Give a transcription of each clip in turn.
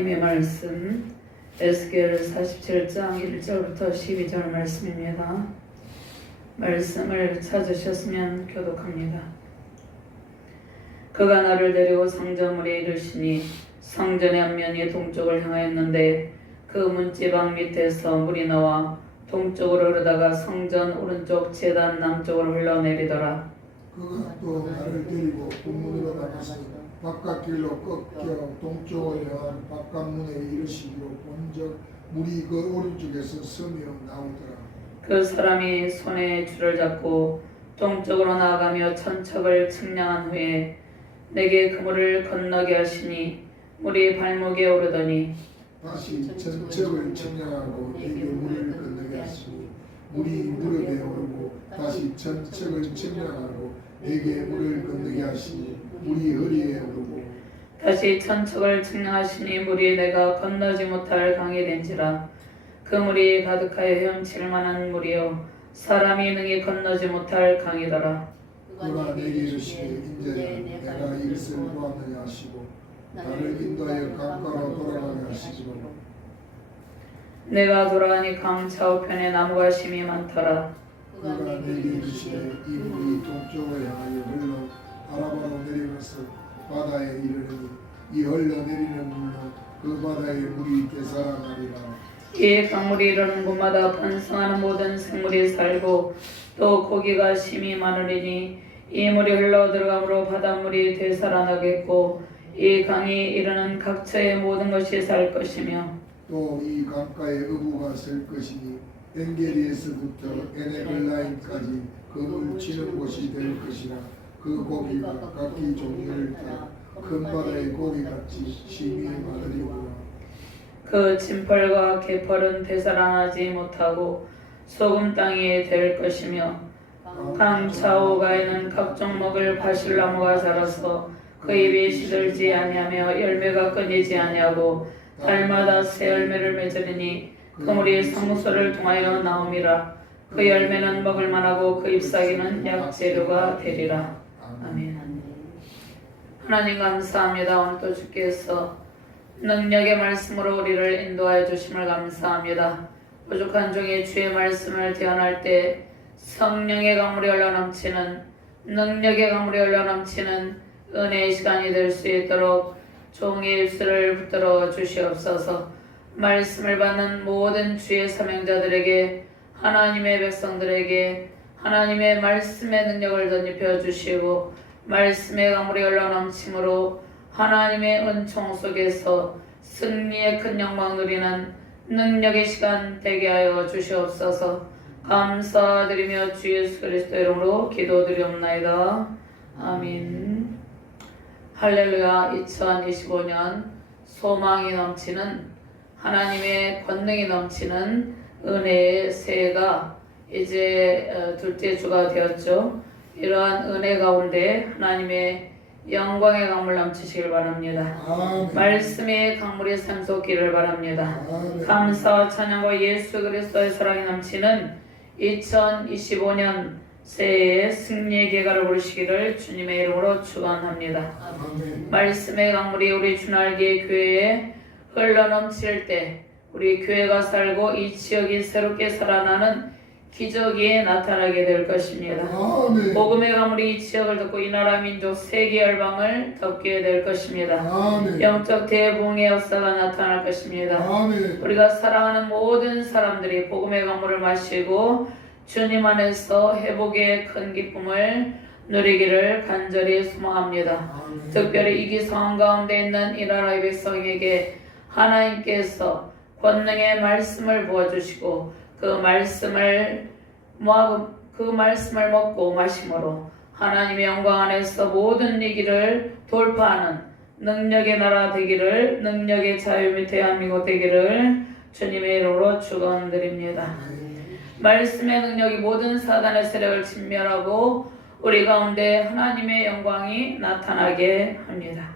하나님의 말씀 에스겔 47장 1절부터 12절 말씀입니다. 말씀을 찾으셨으면 교독합니다. 그가 나를 데리고 성전문에 이르시니 성전의 앞면이 동쪽을 향하였는데 그 문지방 밑에서 물이 나와 동쪽으로 흐르다가 성전 오른쪽 제단 남쪽으로 흘러내리더라. 그가 또 나를 데리고 본문으로 나가서 바깥길로 꺾여 동쪽을 향한 바깥문에 이르시기로 본적 물이 그 오른쪽에서 서며 나오더라. 그 사람이 손에 줄을 잡고 동쪽으로 나아가며 천척을 측량한 후에 내게 그 물을 건너게 하시니 물이 발목에 오르더니 다시 천척을 측량하고 내게 물을 건너게 하시니 물이 무릎에 오르고 다시 천척을 측량하고 내게 물을 건너게 하시니 물이 허리에 오르고 다시 천척을 측량하시니 물이 내가 건너지 못할 강이 된지라. 그 물이 가득하여 헤엄칠 만한 물이요 사람이 능히 건너지 못할 강이더라. 그가 내게 이르시되 인자야 내가 이것을 보았느냐 하시고 나를 인도하여 강가로 돌아가게 하시기로. 내가 돌아가니 강 좌우편에 나무가 심이 많더라. 그가 내게 이르시되 이 물이 동쪽을 향하여 흘러 아라바로 내려가서 바다에 이르르니 이 흘러내리는 물로 그 바다의 물이 되살아나리라. 이 강물이 이르는 곳마다 번성하는 모든 생물이 살고 또 고기가 심이 많으리니 이 물이 흘러 들어가므로 바닷물이 되살아나겠고 이 강이 이르는 각처의 모든 것이 살 것이며 또 이 강가에 어부가 설 것이니 엔게리에서부터 에네글라임까지 그 물 치는 곳이 될 것이라. 그 고기가 각기 종류를 따라 큰 바다의 고기같이 심이 많으리구나. 그 진펄과 개펄은 되살아나지 못하고 소금 땅이 될 것이며 강 좌우가에는 각종 먹을 바실나무가 자라서 그 잎이 시들지 아니하며 열매가 끊이지 아니하고 달마다 새 열매를 맺으리니 그 물이 사무소를 통하여 나옴이라. 그 열매는 먹을 만하고 그 잎사귀는 약재료가 되리라. 아멘. 하나님 감사합니다. 오늘 또 주께서 능력의 말씀으로 우리를 인도하여 주심을 감사합니다. 부족한 종이 주의 말씀을 대언할 때 성령의 강물이 흘러넘치는 능력의 강물이 흘러넘치는 은혜의 시간이 될 수 있도록 종의 입술을 붙들어 주시옵소서. 말씀을 받는 모든 주의 사명자들에게 하나님의 백성들에게 하나님의 말씀의 능력을 덧입혀 주시고 말씀의 강물이 흘러넘침으로 하나님의 은총 속에서 승리의 큰 영광 누리는 능력의 시간 되게 하여 주시옵소서. 감사드리며 주 예수 그리스도 이름으로 기도드리옵나이다. 아멘. 할렐루야. 2025년 소망이 넘치는 하나님의 권능이 넘치는 은혜의 새해가 이제 둘째 주가 되었죠. 이러한 은혜 가운데 하나님의 영광의 강물 넘치시길 바랍니다. 아멘. 말씀의 강물이 샘솟기를 바랍니다. 아멘. 감사와 찬양과 예수 그리스도의 사랑이 넘치는 2025년 새해의 승리의 계가를 부르시기를 주님의 이름으로 축원합니다. 아멘. 말씀의 강물이 우리 주날개 교회에 흘러넘칠 때 우리 교회가 살고 이 지역이 새롭게 살아나는 기적이 나타나게 될 것입니다. 아멘. 복음의 가물이 이 지역을 듣고 이 나라 민족 세계 열방을 덮게 될 것입니다. 아멘. 영적 대붕의 역사가 나타날 것입니다. 아멘. 우리가 사랑하는 모든 사람들이 복음의 강물을 마시고 주님 안에서 회복의 큰 기쁨을 누리기를 간절히 소망합니다. 아멘. 특별히 위기 상황 가운데 있는 이 나라의 백성에게 하나님께서 권능의 말씀을 부어주시고 그 말씀을 먹고 마심으로 하나님의 영광 안에서 모든 위기를 돌파하는 능력의 나라 되기를, 능력의 자유 및 대한민국 되기를 주님의 이름으로 축원드립니다. 말씀의 능력이 모든 사단의 세력을 진멸하고 우리 가운데 하나님의 영광이 나타나게 합니다.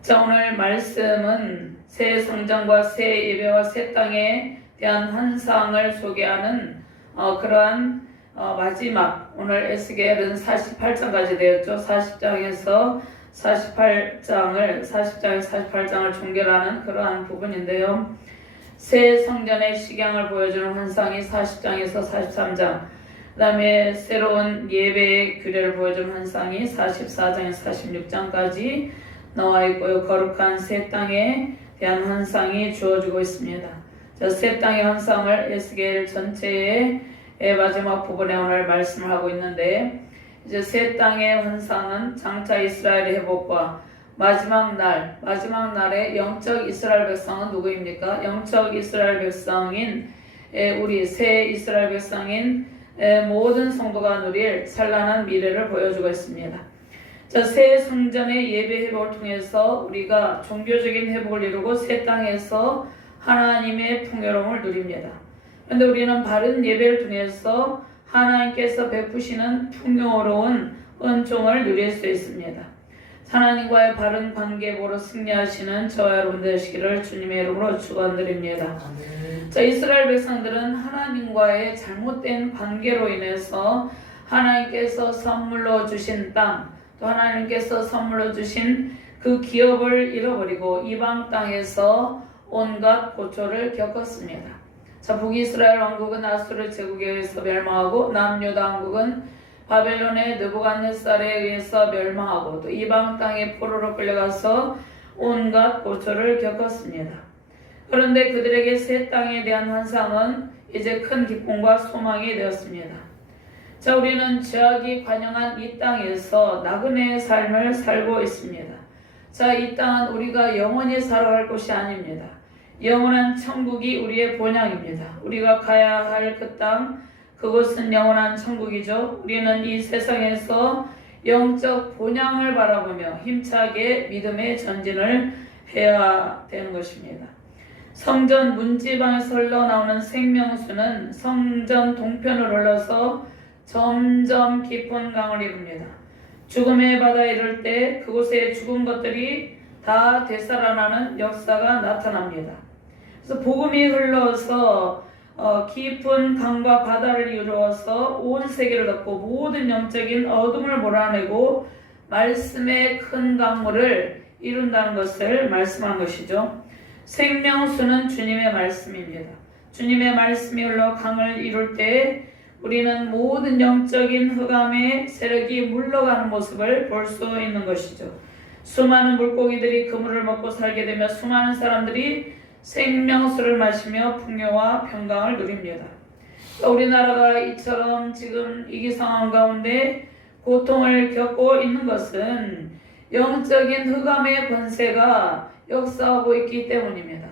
자, 오늘 말씀은 새 성전과 새 예배와 새 땅에 대한 환상을 소개하는 그러한 마지막 오늘 에스겔은 48장까지 되었죠. 40장에서 40장에서 48장을 종결하는 그러한 부분인데요. 새 성전의 식양을 보여주는 환상이 40장에서 43장, 그 다음에 새로운 예배의 규례를 보여주는 환상이 44장에서 46장까지 나와 있고요. 거룩한 새 땅에 대한 환상이 주어지고 있습니다. 새 땅의 환상을 에스겔 전체의 마지막 부분에 오늘 말씀을 하고 있는데, 이제 새 땅의 환상은 장차 이스라엘의 회복과 마지막 날에 영적 이스라엘 백성은 누구입니까? 영적 이스라엘 백성인 우리 새 이스라엘 백성인 모든 성도가 누릴 찬란한 미래를 보여주고 있습니다. 새 성전의 예배 회복을 통해서 우리가 종교적인 회복을 이루고 새 땅에서 하나님의 풍요로움을 누립니다. 그런데 우리는 바른 예배를 통해서 하나님께서 베푸시는 풍요로운 은총을 누릴 수 있습니다. 하나님과의 바른 관계로 승리하시는 저와 여러분 되시기를 주님의 이름으로 축원드립니다. 이스라엘 백성들은 하나님과의 잘못된 관계로 인해서 하나님께서 선물로 주신 땅, 또 하나님께서 선물로 주신 그 기업을 잃어버리고 이방 땅에서 온갖 고초를 겪었습니다. 북이스라엘 왕국은 아수르 제국에 의해서 멸망하고 남유다 왕국은 바벨론의 느부갓네살에 의해서 멸망하고 또 이방 땅에 포로로 끌려가서 온갖 고초를 겪었습니다. 그런데 그들에게 새 땅에 대한 환상은 이제 큰 기쁨과 소망이 되었습니다. 우리는 죄악이 관영한 이 땅에서 나그네의 삶을 살고 있습니다. 이 땅은 우리가 영원히 살아갈 곳이 아닙니다. 영원한 천국이 우리의 본향입니다. 우리가 가야 할 그 땅, 그곳은 영원한 천국이죠. 우리는 이 세상에서 영적 본향을 바라보며 힘차게 믿음의 전진을 해야 되는 것입니다. 성전 문지방에서 흘러나오는 생명수는 성전 동편을 흘러서 점점 깊은 강을 이룹니다. 죽음의 바다에 이를 때 그곳에 죽은 것들이 다 되살아나는 역사가 나타납니다. 그래서 복음이 흘러서 깊은 강과 바다를 이루어서 온 세계를 덮고 모든 영적인 어둠을 몰아내고 말씀의 큰 강물을 이룬다는 것을 말씀한 것이죠. 생명수는 주님의 말씀입니다. 주님의 말씀이 흘러 강을 이룰 때 우리는 모든 영적인 흑암의 세력이 물러가는 모습을 볼 수 있는 것이죠. 수많은 물고기들이 그물을 먹고 살게 되며 수많은 사람들이 생명수를 마시며 풍요와 평강을 누립니다. 우리나라가 이처럼 지금 위기 상황 가운데 고통을 겪고 있는 것은 영적인 흑암의 권세가 역사하고 있기 때문입니다.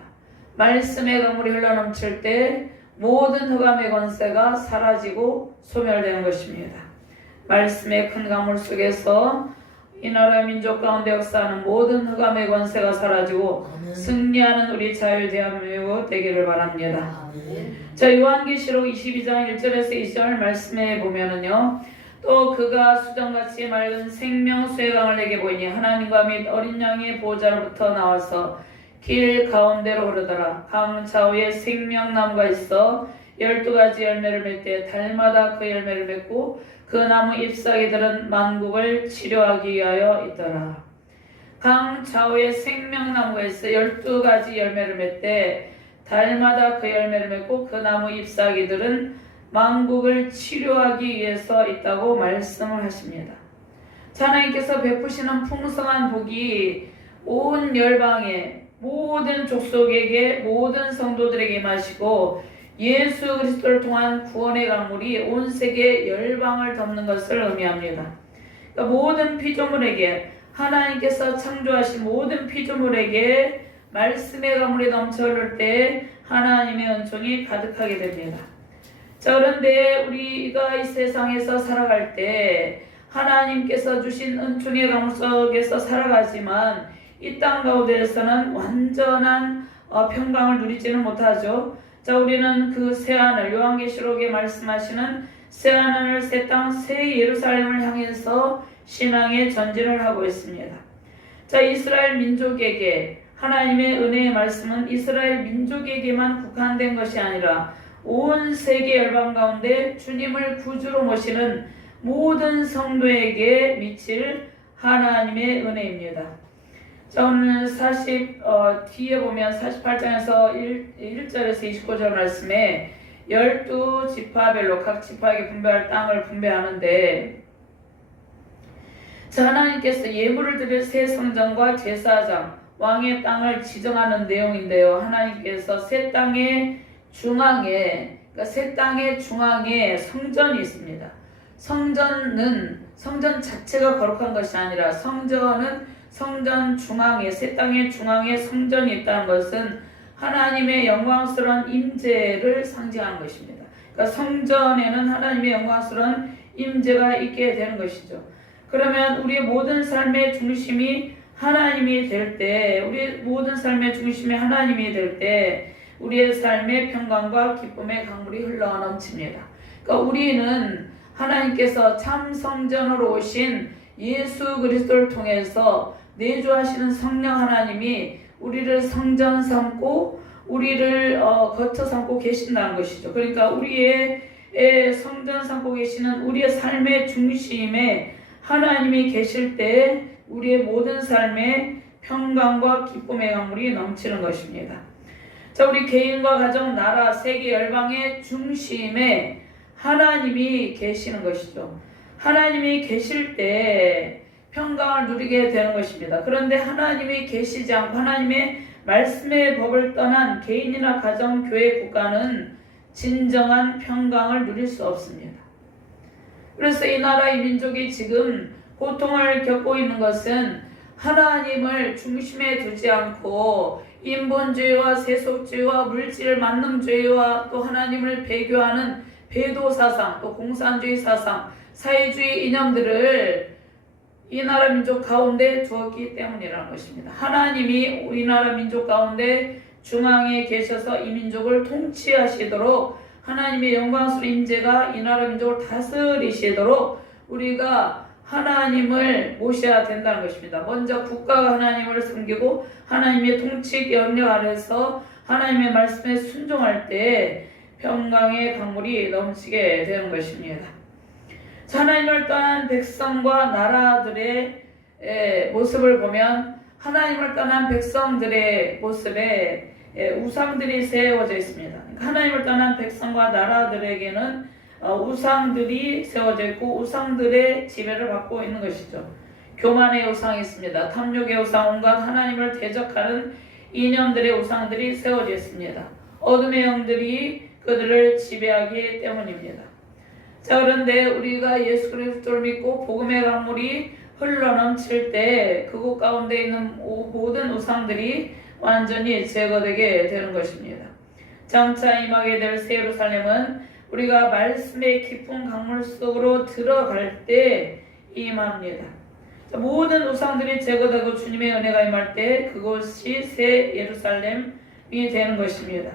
말씀의 강물이 흘러넘칠 때 모든 흑암의 권세가 사라지고 소멸되는 것입니다. 말씀의 큰 강물 속에서 이 나라 민족 가운데 역사하는 모든 흑암의 권세가 사라지고 아멘. 승리하는 우리 자유 대한민국 되기를 바랍니다. 요한계시록 22장 1절에서 2절 말씀에 보면은요, 또 그가 수정같이 맑은 생명수의 강을 내게 보이니 하나님과 및 어린 양의 보호자로부터 나와서 길 가운데로 흐르더라. 강 좌우에 생명나무가 있어 12가지 열매를 맺되 달마다 그 열매를 맺고 그 나무 잎사귀들은 만국을 치료하기 위하여 있더라. 강 좌우에 생명나무가 있어 12가지 열매를 맺되 달마다 그 열매를 맺고 그 나무 잎사귀들은 만국을 치료하기 위해서 있다고 말씀을 하십니다. 하나님께서 베푸시는 풍성한 복이 온 열방에 모든 족속에게 모든 성도들에게 임하시고 예수 그리스도를 통한 구원의 강물이 온 세계 열방을 덮는 것을 의미합니다. 그러니까 모든 피조물에게 하나님께서 창조하신 모든 피조물에게 말씀의 강물이 넘쳐 흐를 때 하나님의 은총이 가득하게 됩니다. 그런데 우리가 이 세상에서 살아갈 때 하나님께서 주신 은총의 강물 속에서 살아가지만 이 땅 가운데에서는 완전한 평강을 누리지는 못하죠. 우리는 그 새하늘, 요한계시록에 말씀하시는 새하늘, 새 땅, 새 예루살렘을 향해서 신앙의 전진을 하고 있습니다. 이스라엘 민족에게 하나님의 은혜의 말씀은 이스라엘 민족에게만 국한된 것이 아니라 온 세계 열방 가운데 주님을 구주로 모시는 모든 성도에게 미칠 하나님의 은혜입니다. 자, 오늘 뒤에 보면 48장에서 1절에서 29절 말씀에 12지파별로 각 지파에게 분배할 땅을 분배하는데, 자, 하나님께서 예물을 드릴 새 성전과 제사장, 왕의 땅을 지정하는 내용인데요. 하나님께서 새 땅의 중앙에, 새 땅의 중앙에 성전이 있습니다. 성전 자체가 거룩한 것이 아니라 성전 중앙에, 새 땅의 중앙에 성전이 있다는 것은 하나님의 영광스러운 임재를 상징하는 것입니다. 그러니까 성전에는 하나님의 영광스러운 임재가 있게 되는 것이죠. 그러면 우리의 모든 삶의 중심이 하나님이 될 때, 우리의 모든 삶의 중심이 하나님이 될 때 우리의 삶의 평강과 기쁨의 강물이 흘러넘칩니다. 그러니까 우리는 하나님께서 참 성전으로 오신 예수 그리스도를 통해서 내주하시는 성령 하나님이 우리를 성전 삼고 우리를 거처 삼고 계신다는 것이죠. 그러니까 우리의 성전 삼고 계시는 우리의 삶의 중심에 하나님이 계실 때 우리의 모든 삶에 평강과 기쁨의 강물이 넘치는 것입니다. 자, 우리 개인과 가정, 나라, 세계, 열방의 중심에 하나님이 계시는 것이죠. 하나님이 계실 때 평강을 누리게 되는 것입니다. 그런데 하나님이 계시지 않고 하나님의 말씀의 법을 떠난 개인이나 가정, 교회, 국가는 진정한 평강을 누릴 수 없습니다. 그래서 이 나라, 이 민족이 지금 고통을 겪고 있는 것은 하나님을 중심에 두지 않고 인본주의와 세속주의와 물질 만능주의와 또 하나님을 배교하는 배도사상, 또 공산주의 사상, 사회주의 이념들을 이 나라 민족 가운데 두었기 때문이라는 것입니다. 하나님이 우리나라 민족 가운데 중앙에 계셔서 이 민족을 통치하시도록 하나님의 영광스러운 임재가 이 나라 민족을 다스리시도록 우리가 하나님을 모셔야 된다는 것입니다. 먼저 국가가 하나님을 섬기고 하나님의 통치 영역 아래서 하나님의 말씀에 순종할 때 평강의 강물이 넘치게 되는 것입니다. 하나님을 떠난 백성과 나라들의 모습을 보면 하나님을 떠난 백성들의 모습에 우상들이 세워져 있습니다. 하나님을 떠난 백성과 나라들에게는 우상들이 세워져 있고 우상들의 지배를 받고 있는 것이죠. 교만의 우상이 있습니다. 탐욕의 우상, 온갖 하나님을 대적하는 이념들의 우상들이 세워져 있습니다. 어둠의 영들이 그들을 지배하기 때문입니다. 자, 그런데 우리가 예수 그리스도를 믿고 복음의 강물이 흘러넘칠 때 그곳 가운데 있는 모든 우상들이 완전히 제거되게 되는 것입니다. 장차 임하게 될 새 예루살렘은 우리가 말씀의 깊은 강물 속으로 들어갈 때 임합니다. 자, 모든 우상들이 제거되고 주님의 은혜가 임할 때 그곳이 새 예루살렘이 되는 것입니다.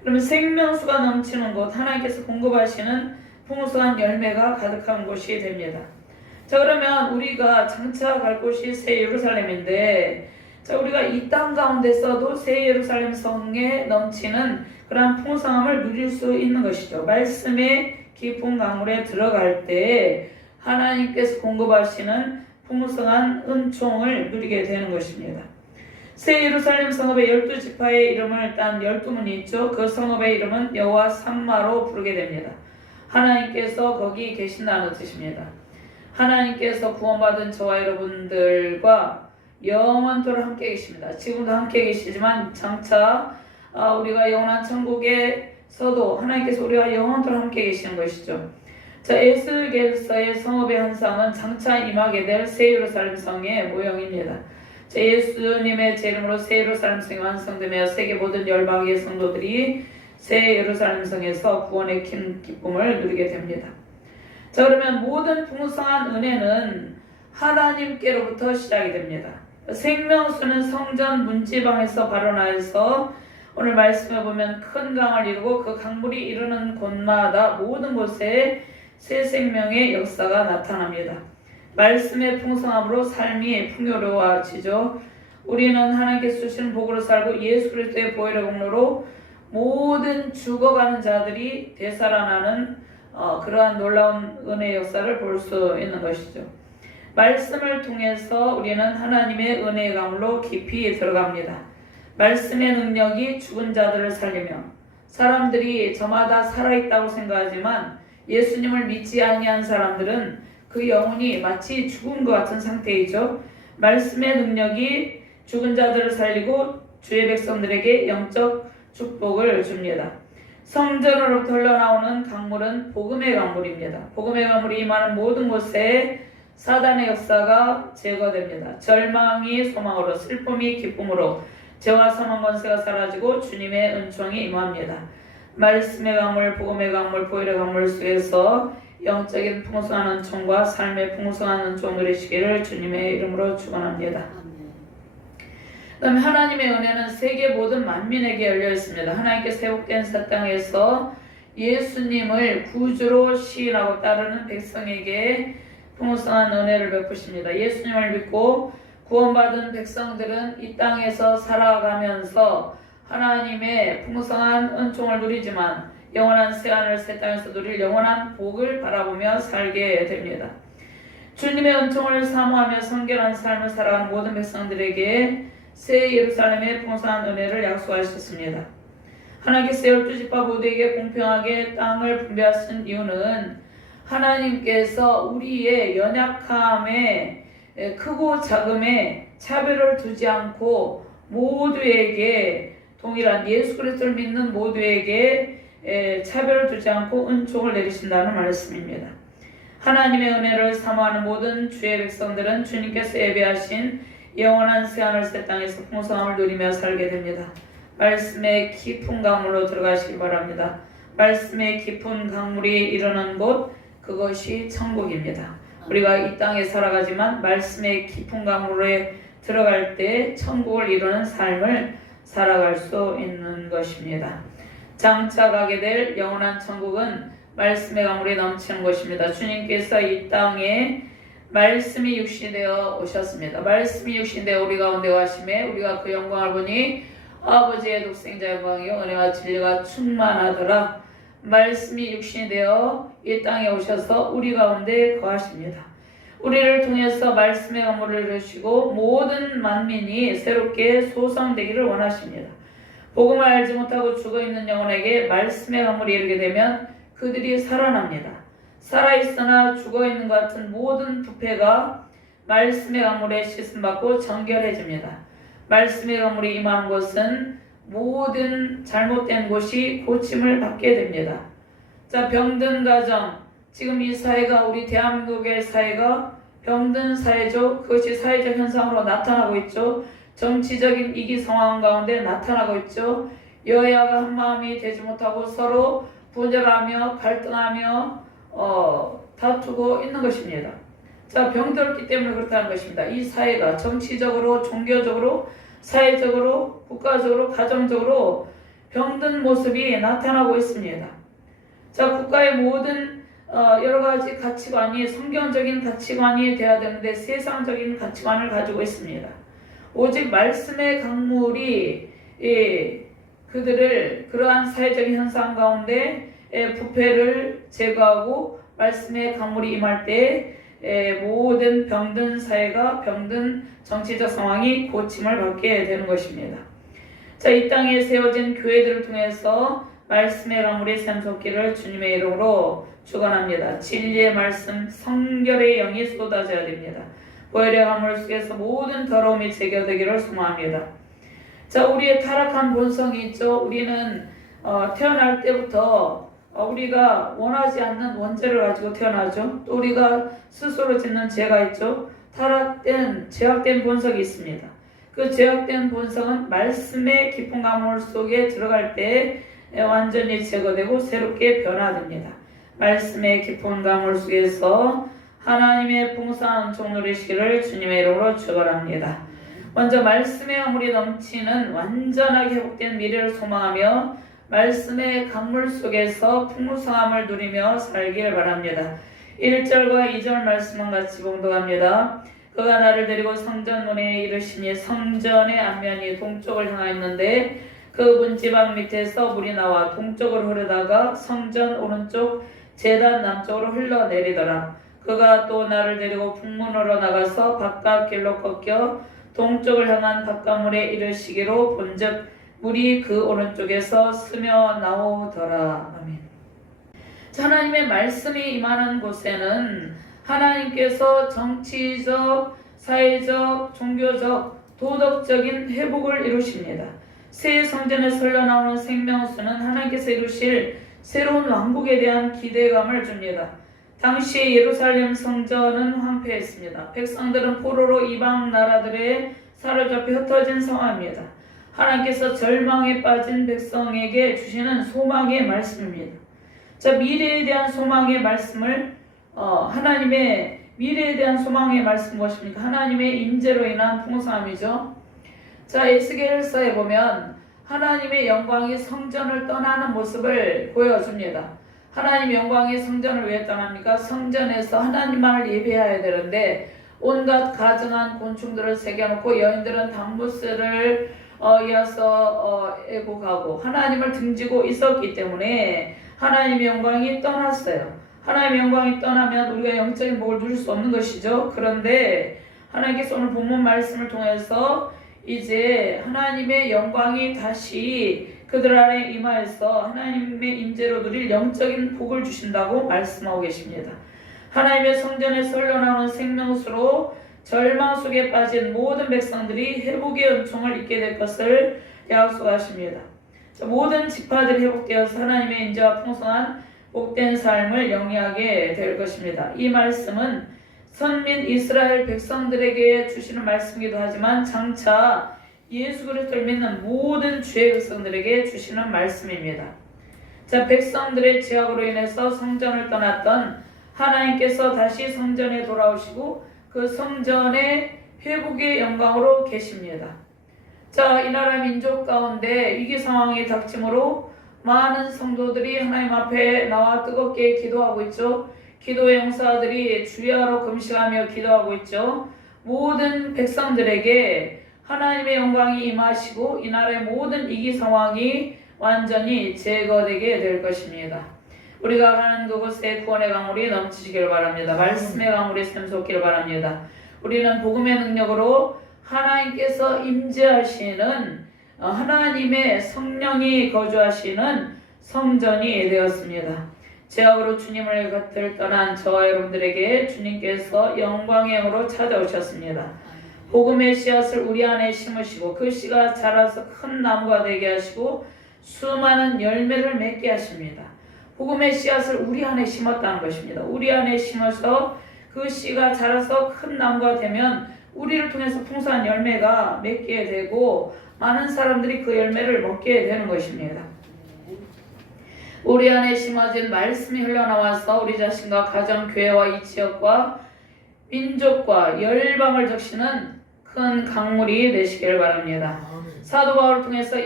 그러면 생명수가 넘치는 곳, 하나님께서 공급하시는 풍성한 열매가 가득한 곳이 됩니다. 자, 그러면 우리가 장차 갈 곳이 새 예루살렘인데, 자, 우리가 이 땅 가운데서도 새 예루살렘 성에 넘치는 그러한 풍성함을 누릴 수 있는 것이죠. 말씀의 깊은 강물에 들어갈 때 하나님께서 공급하시는 풍성한 은총을 누리게 되는 것입니다. 새 예루살렘 성읍의 12지파의 이름을 딴 12문이 있죠. 그 성읍의 이름은 여호와 삼마로 부르게 됩니다. 하나님께서 거기 계신다는 뜻입니다. 하나님께서 구원받은 저와 여러분들과 영원토록 함께 계십니다. 지금도 함께 계시지만 장차 우리가 영원한 천국에서도 하나님께서 우리와 영원토록 함께 계시는 것이죠. 자, 에스겔서의 성읍의 환상은 장차 임하게 될 새 예루살렘 성의 모형입니다. 자, 예수님의 제 이름으로 새 예루살렘 성이 완성되며 세계 모든 열방의 성도들이 새 예루살렘 성에서 구원의 기쁨을 누리게 됩니다. 자, 그러면 모든 풍성한 은혜는 하나님께로부터 시작이 됩니다. 생명수는 성전 문지방에서 발원하여서 오늘 말씀에 보면 큰 강을 이루고 그 강물이 이르는 곳마다 모든 곳에 새 생명의 역사가 나타납니다. 말씀의 풍성함으로 삶이 풍요로워지죠. 우리는 하나님께서 주시는 복으로 살고 예수 그리스도의 보혈의 공로로 모든 죽어가는 자들이 되살아나는 그러한 놀라운 은혜의 역사를 볼 수 있는 것이죠. 말씀을 통해서 우리는 하나님의 은혜의 강물로 깊이 들어갑니다. 말씀의 능력이 죽은 자들을 살리며 사람들이 저마다 살아있다고 생각하지만 예수님을 믿지 아니한 사람들은 그 영혼이 마치 죽은 것 같은 상태이죠. 말씀의 능력이 죽은 자들을 살리고 주의 백성들에게 영적 축복을 줍니다. 성전으로부터 흘러나오는 강물은 복음의 강물입니다. 복음의 강물이 임하는 모든 곳에 사단의 역사가 제거됩니다. 절망이 소망으로, 슬픔이 기쁨으로, 죄와 사망 권세가 사라지고 주님의 은총이 임합니다. 말씀의 강물, 복음의 강물, 보혈의 강물 속에서 영적인 풍성한 은총과 삶의 풍성한 은총 누리시기를 주님의 이름으로 축원합니다. 그다음에 하나님의 은혜는 세계 모든 만민에게 열려 있습니다. 하나님께서 회복된 새 땅에서 예수님을 구주로 시인하고 따르는 백성에게 풍성한 은혜를 베푸십니다. 예수님을 믿고 구원받은 백성들은 이 땅에서 살아가면서 하나님의 풍성한 은총을 누리지만 영원한 새하늘 새 땅에서 누릴 영원한 복을 바라보며 살게 됩니다. 주님의 은총을 사모하며 성결한 삶을 살아가는 모든 백성들에게 새 예루살렘의 풍성한 은혜를 약속하셨습니다. 하나님께서 12지파 모두에게 공평하게 땅을 분배하신 이유는 하나님께서 우리의 연약함에 크고 작음에 차별을 두지 않고 모두에게 동일한 예수 그리스도를 믿는 모두에게 차별을 두지 않고 은총을 내리신다는 말씀입니다. 하나님의 은혜를 사모하는 모든 주의 백성들은 주님께서 예배하신 영원한 새하늘 새 땅에서 풍성함을 누리며 살게 됩니다. 말씀의 깊은 강물로 들어가시기 바랍니다. 말씀의 깊은 강물이 이르는 곳, 그것이 천국입니다. 우리가 이 땅에 살아가지만 말씀의 깊은 강물에 들어갈 때 천국을 이루는 삶을 살아갈 수 있는 것입니다. 장차 가게 될 영원한 천국은 말씀의 강물이 넘치는 곳입니다. 주님께서 이 땅에 말씀이 육신이 되어 오셨습니다. 말씀이 육신이 되어 우리 가운데 와심에 우리가 그 영광을 보니 아버지의 독생자 영광이요 은혜와 진리가 충만하더라. 말씀이 육신이 되어 이 땅에 오셔서 우리 가운데 거하십니다. 우리를 통해서 말씀의 강물을 이루시고 모든 만민이 새롭게 소성되기를 원하십니다. 복음을 알지 못하고 죽어있는 영혼에게 말씀의 강물이 이르게 되면 그들이 살아납니다. 살아있으나 죽어있는 것 같은 모든 부패가 말씀의 강물에 씻음받고 정결해집니다. 말씀의 강물이 임하는 곳은 모든 잘못된 곳이 고침을 받게 됩니다. 자, 병든 가정, 지금 이 사회가 우리 대한민국의 사회가 병든 사회죠. 그것이 사회적 현상으로 나타나고 있죠. 정치적인 위기 상황 가운데 나타나고 있죠. 여야가 한마음이 되지 못하고 서로 분열하며 갈등하며 다투고 있는 것입니다. 자, 병들었기 때문에 그렇다는 것입니다. 이 사회가 정치적으로, 종교적으로, 사회적으로, 국가적으로, 가정적으로 병든 모습이 나타나고 있습니다. 자, 국가의 모든 여러 가지 가치관이 성경적인 가치관이 되어야 되는데 세상적인 가치관을 가지고 있습니다. 오직 말씀의 강물이 그들을 그러한 사회적인 현상 가운데 부패를 제거하고 말씀의 강물이 임할 때 모든 병든 사회가 병든 정치적 상황이 고침을 받게 되는 것입니다. 자, 이 땅에 세워진 교회들을 통해서 말씀의 강물이 샘솟기를 주님의 이름으로 축원합니다. 진리의 말씀, 성결의 영이 쏟아져야 됩니다. 보혈의 강물 속에서 모든 더러움이 제거되기를 소망합니다. 자, 우리의 타락한 본성이 있죠. 우리는 태어날 때부터 우리가 원하지 않는 원죄를 가지고 태어나죠. 또 우리가 스스로 짓는 죄가 있죠. 타락된, 죄악된 본성이 있습니다. 그 죄악된 본성은 말씀의 깊은 강물 속에 들어갈 때 완전히 제거되고 새롭게 변화됩니다. 말씀의 깊은 강물 속에서 하나님의 풍성한 은총 누리시기를 주님의 이름으로 축원합니다. 먼저 말씀의 강물이 넘치는 완전하게 회복된 미래를 소망하며 말씀의 강물 속에서 풍성함을 누리며 살길 바랍니다. 1절과 2절 말씀은 같이 봉독합니다. 그가 나를 데리고 성전 문에 이르시니 성전의 앞면이 동쪽을 향하였는데 그 문지방 밑에서 물이 나와 동쪽으로 흐르다가 성전 오른쪽 제단 남쪽으로 흘러내리더라. 그가 또 나를 데리고 북문으로 나가서 바깥길로 꺾여 동쪽을 향한 바깥문에 이르시기로 본즉 물이 그 오른쪽에서 스며 나오더라. 아멘. 하나님의 말씀이 임하는 곳에는 하나님께서 정치적, 사회적, 종교적, 도덕적인 회복을 이루십니다. 새 성전에 흘러나오는 생명수는 하나님께서 이루실 새로운 왕국에 대한 기대감을 줍니다. 당시 예루살렘 성전은 황폐했습니다. 백성들은 포로로 이방 나라들에 사로잡혀 흩어진 상황입니다. 하나님께서 절망에 빠진 백성에게 주시는 소망의 말씀입니다. 자, 미래에 대한 소망의 말씀을 하나님의 미래에 대한 소망의 말씀 무엇입니까? 하나님의 임재로 인한 풍성함이죠. 자, 에스겔서에 보면 하나님의 영광이 성전을 떠나는 모습을 보여줍니다. 하나님의 영광이 성전을 왜 떠납니까? 성전에서 하나님만을 예배해야 되는데 온갖 가증한 곤충들을 새겨놓고 여인들은 담부스를 이어서 애곡하고 하나님을 등지고 있었기 때문에 하나님의 영광이 떠났어요. 하나님의 영광이 떠나면 우리가 영적인 복을 누릴 수 없는 것이죠. 그런데 하나님께서 오늘 본문 말씀을 통해서 이제 하나님의 영광이 다시 그들 안에 임하여서 하나님의 임재로 누릴 영적인 복을 주신다고 말씀하고 계십니다. 하나님의 성전에서 흘러나오는 생명수로 절망 속에 빠진 모든 백성들이 회복의 은총을 입게 될 것을 약속하십니다. 모든 지파들이 회복되어서 하나님의 임재와 풍성한 복된 삶을 영위하게 될 것입니다. 이 말씀은 선민 이스라엘 백성들에게 주시는 말씀이기도 하지만 장차 예수 그리스도를 믿는 모든 주의 백성들에게 주시는 말씀입니다. 자, 백성들의 죄악으로 인해서 성전을 떠났던 하나님께서 다시 성전에 돌아오시고 그 성전의 회복의 영광으로 계십니다. 자, 이 나라 민족 가운데 위기 상황이 닥침으로 많은 성도들이 하나님 앞에 나와 뜨겁게 기도하고 있죠. 기도의 용사들이 주야로 금식하며 기도하고 있죠. 모든 백성들에게 하나님의 영광이 임하시고 이 나라의 모든 위기 상황이 완전히 제거되게 될 것입니다. 우리가 가는 그곳에 구원의 강물이 넘치시길 바랍니다. 말씀의 강물이 샘솟기를 바랍니다. 우리는 복음의 능력으로 하나님께서 임재하시는 하나님의 성령이 거주하시는 성전이 되었습니다. 죄악으로 주님을 곁을 떠난 저와 여러분들에게 주님께서 영광의 영으로 찾아오셨습니다. 복음의 씨앗을 우리 안에 심으시고 그 씨가 자라서 큰 나무가 되게 하시고 수많은 열매를 맺게 하십니다. 복음의 씨앗을 우리 안에 심었다는 것입니다. 우리 안에 심어서 그 씨가 자라서 큰 나무가 되면 우리를 통해서 풍성한 열매가 맺게 되고 많은 사람들이 그 열매를 먹게 되는 것입니다. 우리 안에 심어진 말씀이 흘러나와서 우리 자신과 가정, 교회와 이 지역과 민족과 열방을 적시는 큰 강물이 되시기를 바랍니다. 사도 바울을 통해서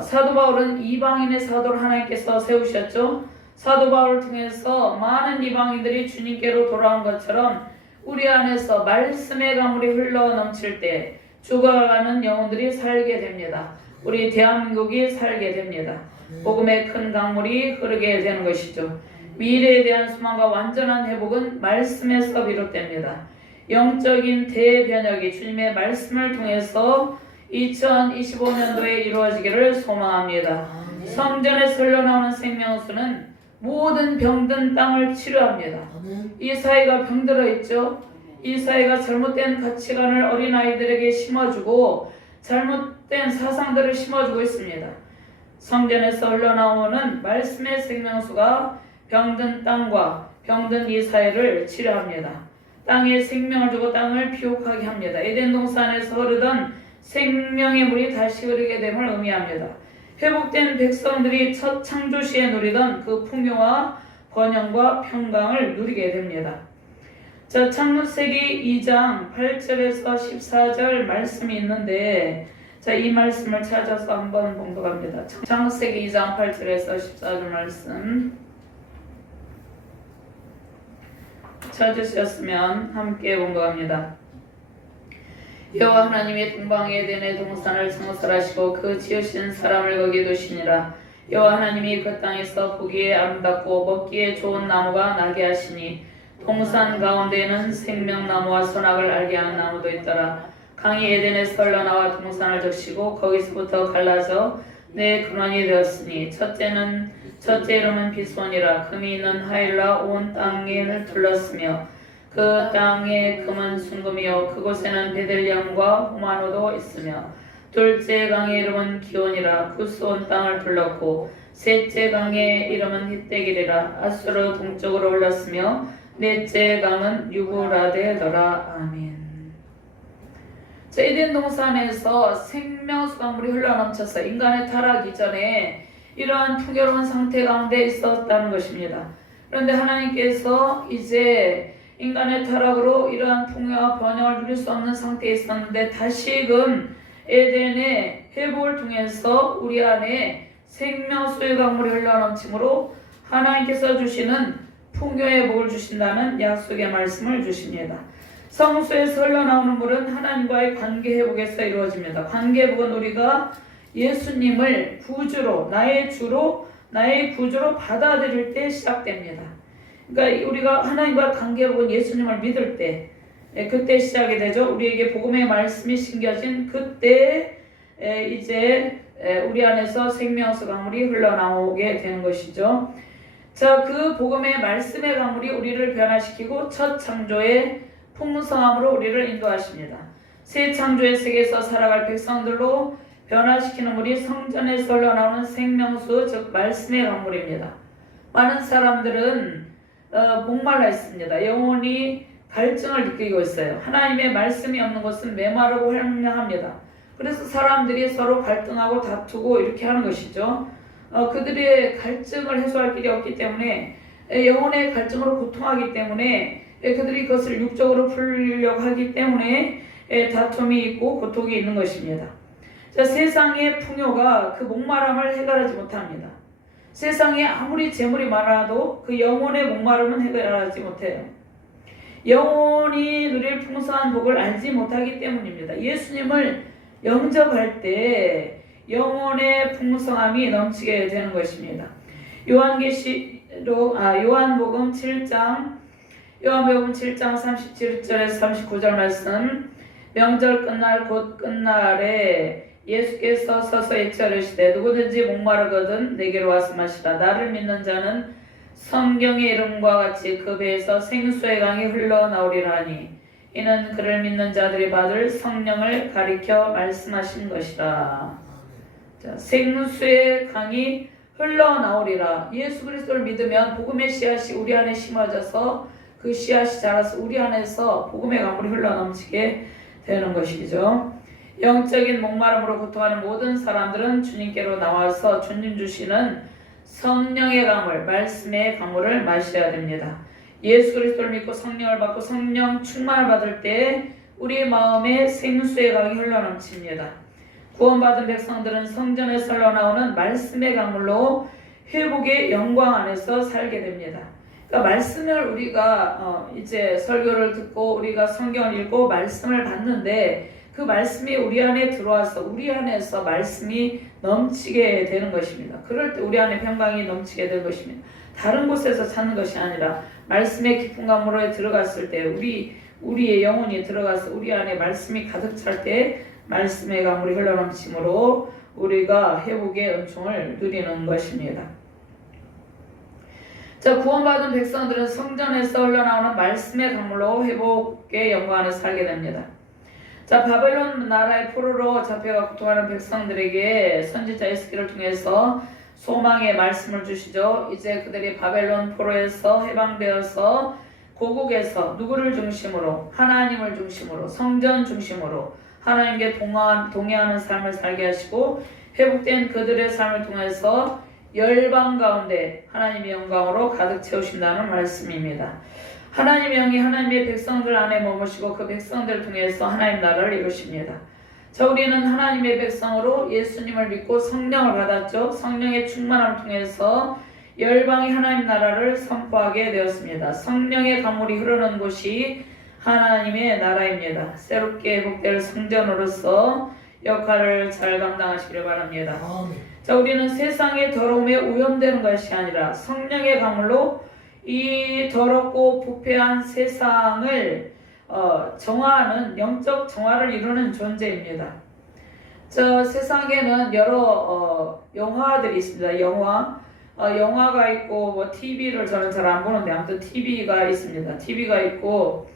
사도 바울은 이방인의 사도를 하나님께서 세우셨죠. 사도 바울을 통해서 많은 이방인들이 주님께로 돌아온 것처럼 우리 안에서 말씀의 강물이 흘러 넘칠 때 죽어가는 영혼들이 살게 됩니다. 우리 대한민국이 살게 됩니다. 복음의 큰 강물이 흐르게 되는 것이죠. 미래에 대한 소망과 완전한 회복은 말씀에서 비롯됩니다. 영적인 대변혁이 주님의 말씀을 통해서 2025년도에 이루어지기를 소망합니다. 성전에서 흘러나오는 생명수는 모든 병든 땅을 치료합니다. 이 사회가 병들어 있죠. 이 사회가 잘못된 가치관을 어린아이들에게 심어주고 잘못된 사상들을 심어주고 있습니다. 성전에서 흘러나오는 말씀의 생명수가 병든 땅과 병든 이 사회를 치료합니다. 땅에 생명을 주고 땅을 비옥하게 합니다. 에덴 동산에서 흐르던 생명의 물이 다시 흐르게 됨을 의미합니다. 회복된 백성들이 첫 창조 시에 누리던 그 풍요와 번영과 평강을 누리게 됩니다. 자, 창세기 2장 8절에서 14절 말씀이 있는데 자, 이 말씀을 찾아서 한번 봉독합니다. 창세기 2장 8절에서 14절 말씀 찾으셨으면 함께 봉독합니다. 여호와 하나님이 동방 에덴의 동산을 성설하시고 그 지으신 사람을 거기 두시니라. 여호와 하나님이 그 땅에서 보기에 아름답고 먹기에 좋은 나무가 나게 하시니 동산 가운데에는 생명나무와 선악을 알게 하는 나무도 있더라. 강이 에덴에서 흘러나와 동산을 적시고 거기서부터 갈라져 내 근원이 되었으니 첫째 이름은 비손이라. 금이 있는 하일라 온 땅을 둘렀으며 그 땅의 금은 순금이요 그곳에는 베들레헴과 호마노도 있으며 둘째 강의 이름은 기온이라. 구스 온 땅을 둘렀고 셋째 강의 이름은 히떼길이라. 아수르 동쪽으로 흘렀으며 넷째 강은 유브라데더라. 아멘. 자, 에덴 동산에서 생명수 강물이 흘러넘쳐서 인간의 타락 이전에 이러한 풍요로운 상태 가운데 있었다는 것입니다. 그런데 하나님께서 이제 인간의 타락으로 이러한 풍요와 번영을 누릴 수 없는 상태에 있었는데 다시금 에덴의 회복을 통해서 우리 안에 생명수의 강물이 흘러넘침으로 하나님께서 주시는 풍요의 복을 주신다는 약속의 말씀을 주십니다. 성수에서 흘러나오는 물은 하나님과의 관계 회복에서 이루어집니다. 관계 회복은 우리가 예수님을 구주로, 나의 주로, 나의 구주로 받아들일 때 시작됩니다. 그러니까 우리가 하나님과 관계 회복은 예수님을 믿을 때, 그때 시작이 되죠. 우리에게 복음의 말씀이 심겨진 그때 이제 우리 안에서 생명수 강물이 흘러나오게 되는 것이죠. 자, 그 복음의 말씀의 강물이 우리를 변화시키고 첫 창조의 풍성함으로 우리를 인도하십니다. 새 창조의 세계에서 살아갈 백성들로 변화시키는 물이 성전에서 흘러나오는 생명수, 즉 말씀의 강물입니다. 많은 사람들은 목말라 있습니다. 영혼이 갈증을 느끼고 있어요. 하나님의 말씀이 없는 곳은 메마르고 황량합니다. 그래서 사람들이 서로 갈등하고 다투고 이렇게 하는 것이죠. 그들의 갈증을 해소할 길이 없기 때문에 영혼의 갈증으로 고통하기 때문에 그들이 그것을 육적으로 풀려고 하기 때문에 다툼이 있고 고통이 있는 것입니다. 자, 세상의 풍요가 그 목마름을 해결하지 못합니다. 세상에 아무리 재물이 많아도 그 영혼의 목마름은 해결하지 못해요. 영혼이 누릴 풍성한 복을 알지 못하기 때문입니다. 예수님을 영접할 때 영혼의 풍성함이 넘치게 되는 것입니다. 요한복음 7장 37절에서 39절 말씀. 명절 끝날 곧 끝날에 예수께서 서서 외쳐르시되 누구든지 목마르거든 내게로 와서 마시라. 나를 믿는 자는 성경의 이름과 같이 그 배에서 생수의 강이 흘러나오리라 하니 이는 그를 믿는 자들이 받을 성령을 가리켜 말씀하신 것이라. 자, 생수의 강이 흘러나오리라. 예수 그리스도를 믿으면 복음의 씨앗이 우리 안에 심어져서 그 씨앗이 자라서 우리 안에서 복음의 강물이 흘러넘치게 되는 것이죠. 영적인 목마름으로 고통하는 모든 사람들은 주님께로 나와서 주님 주시는 성령의 강물, 말씀의 강물을 마셔야 됩니다. 예수 그리스도를 믿고 성령을 받고 성령 충만을 받을 때 우리 마음에 생수의 강이 흘러넘칩니다. 구원받은 백성들은 성전에서 흘러나오는 말씀의 강물로 회복의 영광 안에서 살게 됩니다. 그러니까 말씀을 우리가 이제 설교를 듣고 우리가 성경을 읽고 말씀을 받는데 그 말씀이 우리 안에 들어와서 우리 안에서 말씀이 넘치게 되는 것입니다. 그럴 때 우리 안에 평강이 넘치게 되는 것입니다. 다른 곳에서 찾는 것이 아니라 말씀의 깊은 강물에 들어갔을 때 우리의 영혼이 들어가서 우리 안에 말씀이 가득 찰 때 말씀의 강물이 흘러넘침으로 우리가 회복의 은총을 누리는 것입니다. 자, 구원받은 백성들은 성전에서 흘러나오는 말씀의 강물로 회복의 영광 안에 살게 됩니다. 자, 바벨론 나라의 포로로 잡혀가 고통하는 백성들에게 선지자 에스겔을 통해서 소망의 말씀을 주시죠. 이제 그들이 바벨론 포로에서 해방되어서 고국에서 누구를 중심으로? 하나님을 중심으로, 성전 중심으로 하나님께 동의하는 삶을 살게 하시고 회복된 그들의 삶을 통해서 열방 가운데 하나님의 영광으로 가득 채우신다는 말씀입니다. 하나님의 영이 하나님의 백성들 안에 머무시고 그 백성들을 통해서 하나님 나라를 이루십니다. 자, 우리는 하나님의 백성으로 예수님을 믿고 성령을 받았죠. 성령의 충만함을 통해서 열방이 하나님 나라를 선포하게 되었습니다. 성령의 강물이 흐르는 곳이 하나님의 나라입니다. 새롭게 회복될 성전으로서 역할을 잘 감당하시기를 바랍니다. 아멘. 자, 우리는 세상의 더러움에 오염되는 것이 아니라 성령의 강물로 이 더럽고 부패한 세상을 정화하는 영적 정화를 이루는 존재입니다. 저 세상에는 여러 영화들이 있습니다. 영화가 있고 뭐 TV를 저는 잘 안 보는데 아무튼 TV가 있습니다. TV가 있고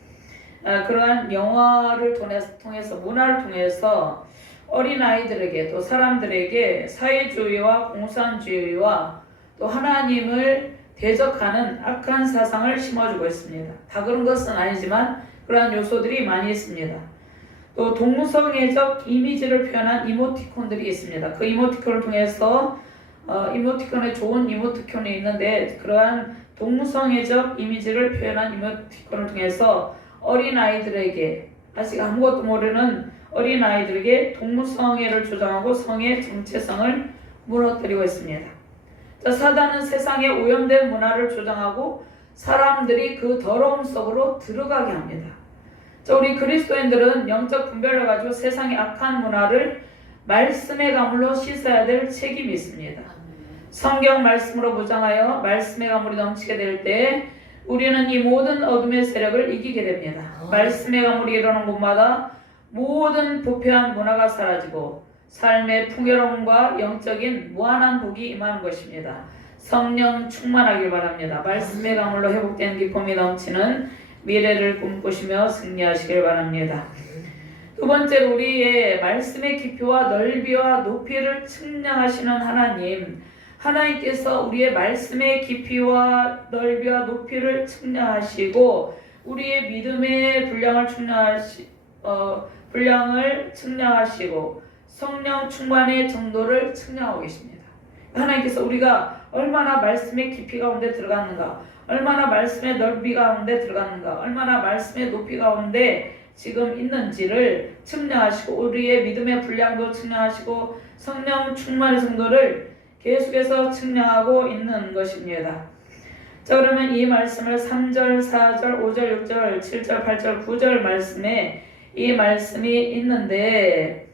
그러한 영화를 통해서 문화를 통해서 어린아이들에게 또 사람들에게 사회주의와 공산주의와 또 하나님을 대적하는 악한 사상을 심어주고 있습니다. 다 그런 것은 아니지만 그러한 요소들이 많이 있습니다. 또 동성애적 이미지를 표현한 이모티콘들이 있습니다. 그 이모티콘을 통해서 이모티콘에 좋은 이모티콘이 있는데 그러한 동성애적 이미지를 표현한 이모티콘을 통해서 어린아이들에게 아직 아무것도 모르는 어린아이들에게 동성애를 조장하고 성의 정체성을 무너뜨리고 있습니다. 자, 사단은 세상의 오염된 문화를 조장하고 사람들이 그 더러움 속으로 들어가게 합니다. 자, 우리 그리스도인들은 영적 분별을 가지고 세상의 악한 문화를 말씀의 가물로 씻어야 될 책임이 있습니다. 성경 말씀으로 무장하여 말씀의 가물이 넘치게 될 때 우리는 이 모든 어둠의 세력을 이기게 됩니다. 말씀의 가물이 일어나는 곳마다 모든 부패한 문화가 사라지고 삶의 풍요로움과 영적인 무한한 복이 임하는 것입니다. 성령 충만하길 바랍니다. 말씀의 가물로 회복된 기쁨이 넘치는 미래를 꿈꾸시며 승리하시길 바랍니다. 두 번째로 우리의 말씀의 깊이와 넓이와 높이를 측량하시는 하나님께서 우리의 말씀의 깊이와 넓이와 높이를 측량하시고 우리의 믿음의 분량을 측량하시고 성령 충만의 정도를 측량하고 계십니다. 하나님께서 우리가 얼마나 말씀의 깊이 가운데 들어갔는가, 얼마나 말씀의 넓이 가운데 들어갔는가, 얼마나 말씀의 높이 가운데 지금 있는지를 측량하시고 우리의 믿음의 분량도 측량하시고 성령 충만의 정도를 계속해서 측량하고 있는 것입니다. 자, 그러면 이 말씀을 3절, 4절, 5절, 6절, 7절, 8절, 9절 말씀에 이 말씀이 있는데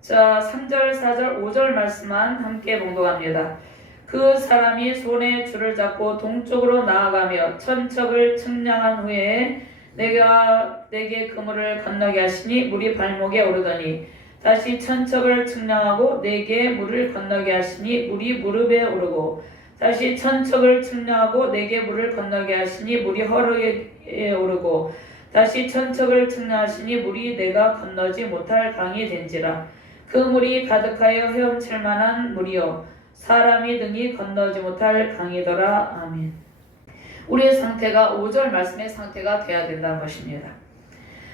자, 3절, 4절, 5절 말씀만 함께 봉독합니다. 그 사람이 손에 줄을 잡고 동쪽으로 나아가며 천척을 측량한 후에 내게 그물을 건너게 하시니 물이 발목에 오르더니 다시 천척을 측량하고 내게 물을 건너게 하시니 물이 무릎에 오르고 다시 천척을 측량하고 내게 물을 건너게 하시니 물이 허리에 오르고 다시 천척을 측량하시니 물이 내가 건너지 못할 강이 된지라. 그 물이 가득하여 헤엄칠 만한 물이요 사람이 등이 건너지 못할 강이더라. 아멘. 우리의 상태가 5절 말씀의 상태가 돼야 된다는 것입니다.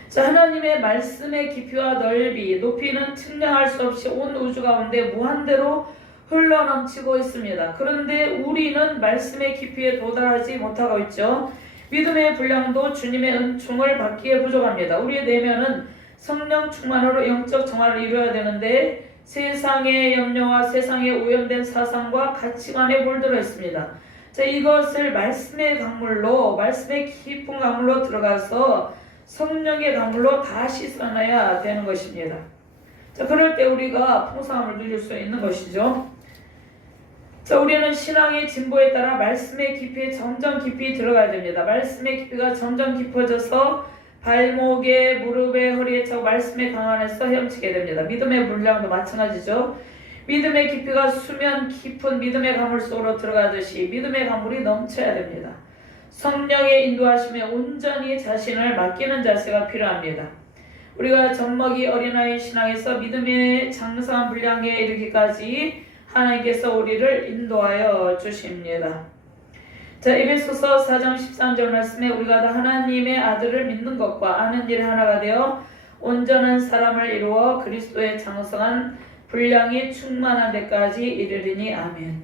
자, 하나님의 말씀의 깊이와 넓이, 높이는 측량할 수 없이 온 우주 가운데 무한대로 흘러넘치고 있습니다. 그런데 우리는 말씀의 깊이에 도달하지 못하고 있죠. 믿음의 분량도 주님의 은총을 받기에 부족합니다. 우리의 내면은 성령 충만으로 영적 정화를 이루어야 되는데 세상의 염려와 세상의 오염된 사상과 가치관에 물들어 있습니다. 자, 이것을 말씀의 강물로, 말씀의 깊은 강물로 들어가서 성령의 강물로 다 씻어내야 되는 것입니다. 자, 그럴 때 우리가 풍성함을 누릴 수 있는 것이죠. 자, 우리는 신앙의 진보에 따라 말씀의 깊이에 점점 깊이 들어가야 됩니다. 말씀의 깊이가 점점 깊어져서 발목에, 무릎에, 허리에 차고 말씀의 강 안에서 헤엄치게 됩니다. 믿음의 분량도 마찬가지죠. 믿음의 깊이가 수면 깊은 믿음의 강물 속으로 들어가듯이 믿음의 강물이 넘쳐야 됩니다. 성령의 인도하심에 온전히 자신을 맡기는 자세가 필요합니다. 우리가 젖먹이 어린아이 신앙에서 믿음의 장성한 분량에 이르기까지 하나님께서 우리를 인도하여 주십니다. 자, 에베소서 4장 13절 말씀에 우리가 다 하나님의 아들을 믿는 것과 아는 일 하나가 되어 온전한 사람을 이루어 그리스도의 장성한 분량이 충만한 데까지 이르리니 아멘.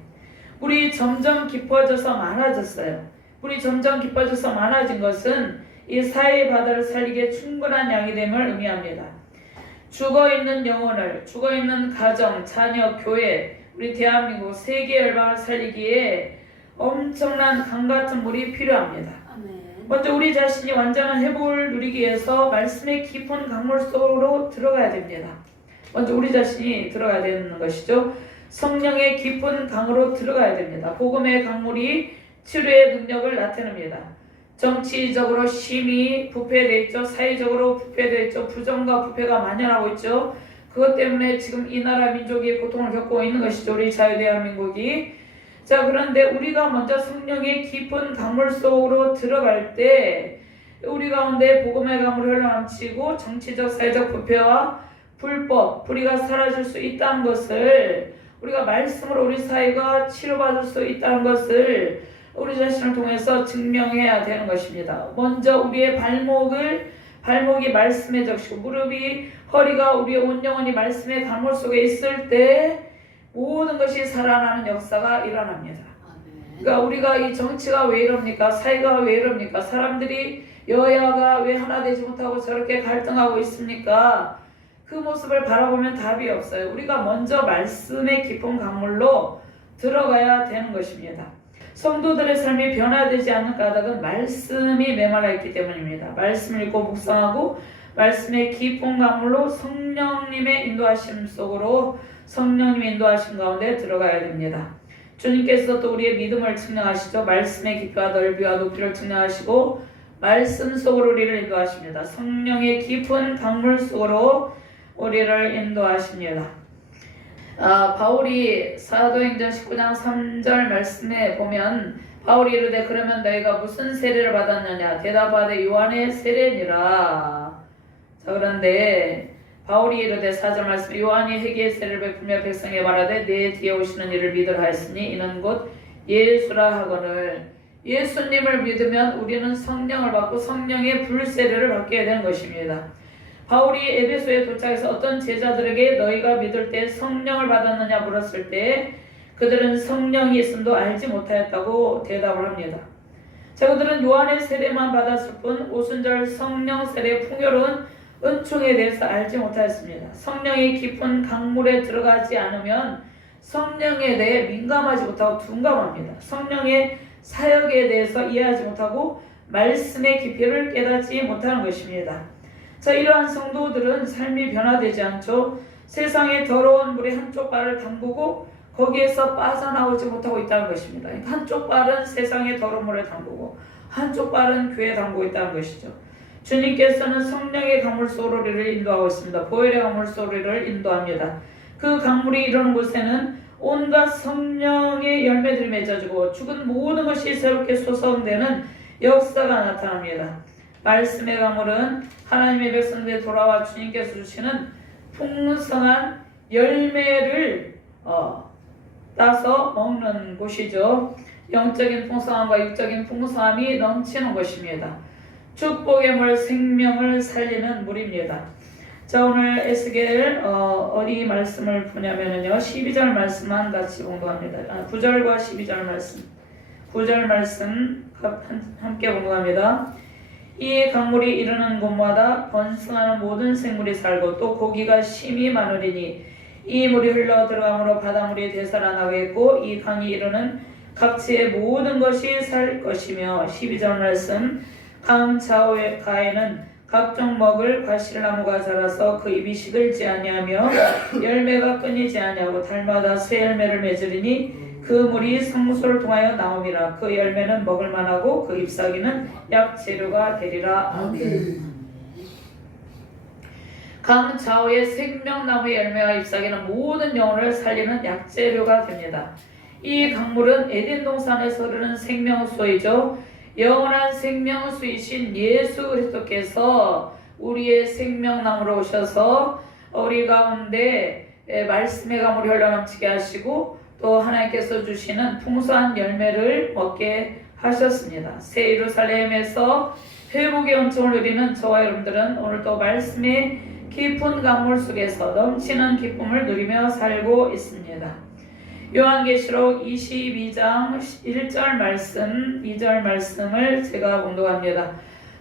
물이 점점 깊어져서 많아졌어요. 물이 점점 깊어져서 많아진 것은 이 사회의 바다를 살리기에 충분한 양이 됨을 의미합니다. 죽어있는 영혼을, 죽어있는 가정, 자녀, 교회, 우리 대한민국, 세계 열방을 살리기에 엄청난 강같은 물이 필요합니다. 먼저 우리 자신이 완전한 회복을 누리기 위해서 말씀의 깊은 강물 속으로 들어가야 됩니다. 먼저 우리 자신이 들어가야 되는 것이죠. 성령의 깊은 강으로 들어가야 됩니다. 복음의 강물이 치료의 능력을 나타냅니다. 정치적으로 심히 부패되어 있죠. 사회적으로 부패되어 있죠. 부정과 부패가 만연하고 있죠. 그것 때문에 지금 이 나라 민족이 고통을 겪고 있는 것이죠. 우리 자유대한민국이. 자, 그런데 우리가 먼저 성령의 깊은 강물 속으로 들어갈 때 우리 가운데 복음의 강물이 흘러넘치고 정치적 사회적 부패와 불법, 불의가 사라질 수 있다는 것을, 우리가 말씀으로 우리 사회가 치료받을 수 있다는 것을 우리 자신을 통해서 증명해야 되는 것입니다. 먼저 우리의 발목이 말씀에 적시고 무릎이, 허리가, 우리의 온 영혼이 말씀의 강물 속에 있을 때 모든 것이 살아나는 역사가 일어납니다. 그러니까 우리가 이 정치가 왜 이럽니까? 사회가 왜 이럽니까? 사람들이, 여야가 왜 하나 되지 못하고 저렇게 갈등하고 있습니까? 그 모습을 바라보면 답이 없어요. 우리가 먼저 말씀의 깊은 강물로 들어가야 되는 것입니다. 성도들의 삶이 변화되지 않는 까닭은 말씀이 메말라 있기 때문입니다. 말씀을 읽고 묵상하고 말씀의 깊은 강물로 성령님의 인도하심 속으로, 성령님의 인도하심 가운데 들어가야 됩니다. 주님께서 또 우리의 믿음을 측량하시죠. 말씀의 깊이와 넓이와 높이를 측량하시고 말씀 속으로 우리를 인도하십니다. 성령의 깊은 강물 속으로 우리를 인도하십니다. 바울이 사도행전 19장 3절 말씀에 보면 바울이 이르되 그러면 너희가 무슨 세례를 받았느냐? 대답하되 요한의 세례니라. 자, 그런데 바울이 이르되 4절 말씀에 요한이 회개의 세례를 베풀며 백성에게 말하되 내 뒤에 오시는 이를 믿으라 하였으니 이는 곧 예수라 하거늘. 예수님을 믿으면 우리는 성령을 받고 성령의 불세례를 받게 되는 것입니다. 바울이 에베소에 도착해서 어떤 제자들에게 너희가 믿을 때 성령을 받았느냐 물었을 때 그들은 성령이 있음도 알지 못하였다고 대답을 합니다. 자, 그들은 요한의 세례만 받았을 뿐 오순절 성령 세례의 풍요로운 은총에 대해서 알지 못하였습니다. 성령의 깊은 강물에 들어가지 않으면 성령에 대해 민감하지 못하고 둔감합니다. 성령의 사역에 대해서 이해하지 못하고 말씀의 깊이를 깨닫지 못하는 것입니다. 자, 이러한 성도들은 삶이 변화되지 않죠. 세상의 더러운 물에 한쪽 발을 담그고 거기에서 빠져나오지 못하고 있다는 것입니다. 한쪽 발은 세상의 더러운 물에 담그고 한쪽 발은 교회에 담그고 있다는 것이죠. 주님께서는 성령의 강물 속으로 우리를 인도하고 있습니다. 보혈의 강물 속으로 우리를 인도합니다. 그 강물이 이르는 곳에는 온갖 성령의 열매들이 맺어지고 죽은 모든 것이 새롭게 솟아온다는 역사가 나타납니다. 말씀의 강물은 하나님의 백성들에 돌아와 주님께서 주시는 풍성한 열매를 따서 먹는 곳이죠. 영적인 풍성함과 육적인 풍성함이 넘치는 것입니다. 축복의 물, 생명을 살리는 물입니다. 자, 오늘 에스겔 어디 말씀을 보냐면요 12절 말씀만 같이 공부합니다. 9절과 12절 말씀, 9절 말씀 함께 공부합니다. 이 강물이 이르는 곳마다 번성하는 모든 생물이 살고 또 고기가 심히 많으리니 이 물이 흘러 들어가므로 바닷물이 되살아나겠고 이 강이 이르는 각지의 모든 것이 살 것이며 12절 말씀 강 좌우가에는 각종 먹을 과실나무가 자라서 그 잎이 시들지 아니하며 열매가 끊이지 아니하고 달마다 새 열매를 맺으리니 그 물이 성소를 통하여 나옴이라. 그 열매는 먹을 만하고 그 잎사귀는 약재료가 되리라. 아멘. 강 좌우의 생명나무의 열매와 잎사귀는 모든 영혼을 살리는 약재료가 됩니다. 이 강물은 에덴 동산에서 흐르는 생명수이죠. 영원한 생명수이신 예수 그리스도께서 우리의 생명나무로 오셔서 우리 가운데 말씀의 강물이 흘러넘치게 하시고 또 하나님께서 주시는 풍성한 열매를 먹게 하셨습니다. 새 예루살렘에서 회복의 은총을 누리는 저와 여러분들은 오늘도 말씀의 깊은 강물 속에서 넘치는 기쁨을 누리며 살고 있습니다. 요한계시록 22장 1절 말씀, 2절 말씀을 제가 공독합니다.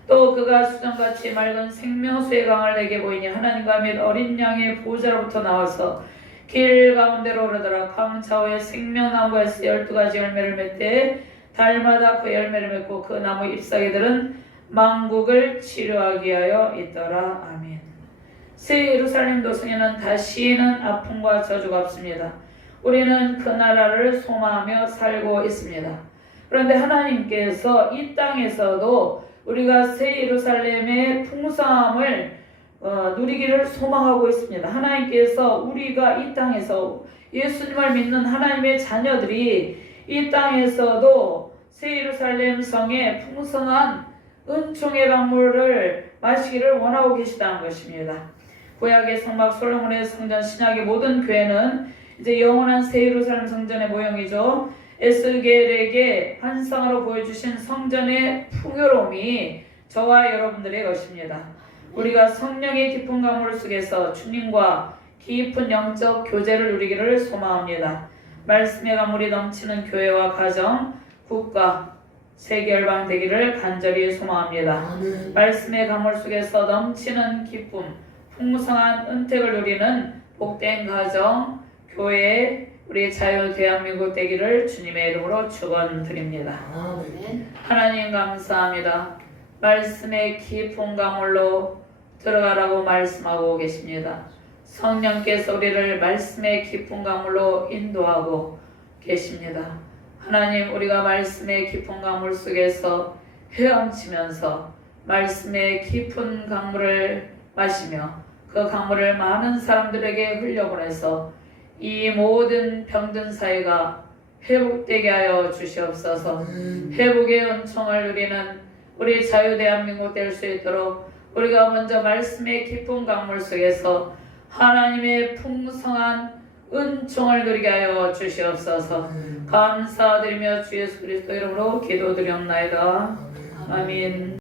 또 그가 수정같이 맑은 생명수의 강을 내게 보이니 하나님과 및 어린 양의 보좌로부터 나와서 길 가운데로 오르더라. 강 좌우에 생명나무에서 12가지 열매를 맺되 달마다 그 열매를 맺고 그 나무 잎사귀들은 만국을 치료하기 위하여 있더라. 아멘. 새 예루살렘 도성에는 다시는 아픔과 저주가 없습니다. 우리는 그 나라를 소망하며 살고 있습니다. 그런데 하나님께서 이 땅에서도 우리가 새 예루살렘의 풍성함을 누리기를 소망하고 있습니다. 하나님께서 우리가 이 땅에서 예수님을 믿는 하나님의 자녀들이 이 땅에서도 새 예루살렘 성의 풍성한 은총의 강물을 마시기를 원하고 계시다는 것입니다. 구약의 성막 솔로몬의 성전, 신약의 모든 교회는 이제 영원한 새 예루살렘 성전의 모형이죠. 에스겔에게 환상으로 보여주신 성전의 풍요로움이 저와 여러분들의 것입니다. 우리가 성령의 깊은 강물 속에서 주님과 깊은 영적 교제를 누리기를 소망합니다. 말씀의 강물이 넘치는 교회와 가정, 국가, 세계 열방 되기를 간절히 소망합니다. 아멘. 말씀의 강물 속에서 넘치는 기쁨, 풍성한 은택을 누리는 복된 가정, 교회, 우리 자유 대한민국 되기를 주님의 이름으로 축원드립니다. 아멘. 하나님 감사합니다. 말씀의 깊은 강물로 들어가라고 말씀하고 계십니다. 성령께서 우리를 말씀의 깊은 강물로 인도하고 계십니다. 하나님, 우리가 말씀의 깊은 강물 속에서 헤엄치면서 말씀의 깊은 강물을 마시며 그 강물을 많은 사람들에게 흘려보내서 이 모든 병든 사이가 회복되게 하여 주시옵소서. 회복의 은총을 누리는 우리 자유 대한민국 될 수 있도록 우리가 먼저 말씀의 깊은 강물 속에서 하나님의 풍성한 은총을 누리게 하여 주시옵소서. 감사드리며 주 예수 그리스도 이름으로 기도드렸나이다. 아멘.